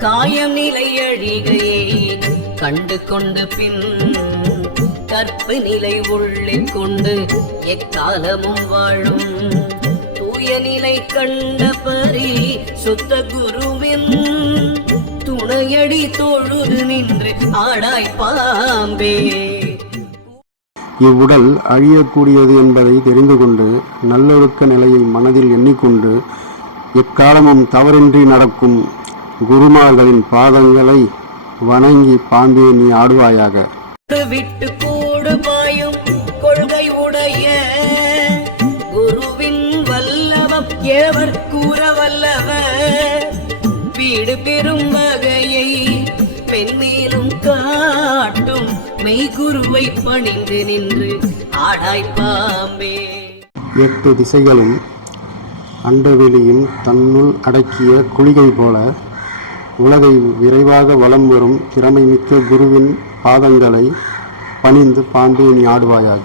காயம் நிலை அழிகையை கண்டு கொண்டு பின் கற்பு நிலை உள்ளே கொண்டு எக்காலமும் வாழும். தூய நிலை கண்ட பரி சுத்த குருவின் துணையடி தொழுது நின்று ஆடாய் பாம்பே. இவ்வுடல் அழியக்கூடியது என்பதை தெரிந்து கொண்டு நல்லொழுக்க நிலையை மனதில் எண்ணிக்கொண்டு எக்காலமும் தவறின்றி நடக்கும் குருமார்களின் பாதங்களை வணங்கி பாம்பே நீ ஆடுவாயாக. விட்டு கூடு பாயும் கொள்கை உடைய குருவின் வல்லவம் ஏவர் கூற வல்லவர் வீடு பெறும் வகையை பெண்மேலும் காட்டும் மெய்குருவை பணிந்து நின்று ஆடாய் பாம்பே. எட்டு திசைகளும் அண்டவெளியும் தன்னுள் அடக்கிய குளிகை போல உலகை விரைவாக வலம் வரும் திறமைமிக்க குருவின் பாதங்களை பணிந்து பாம்பே நீ ஆடுவாயாக.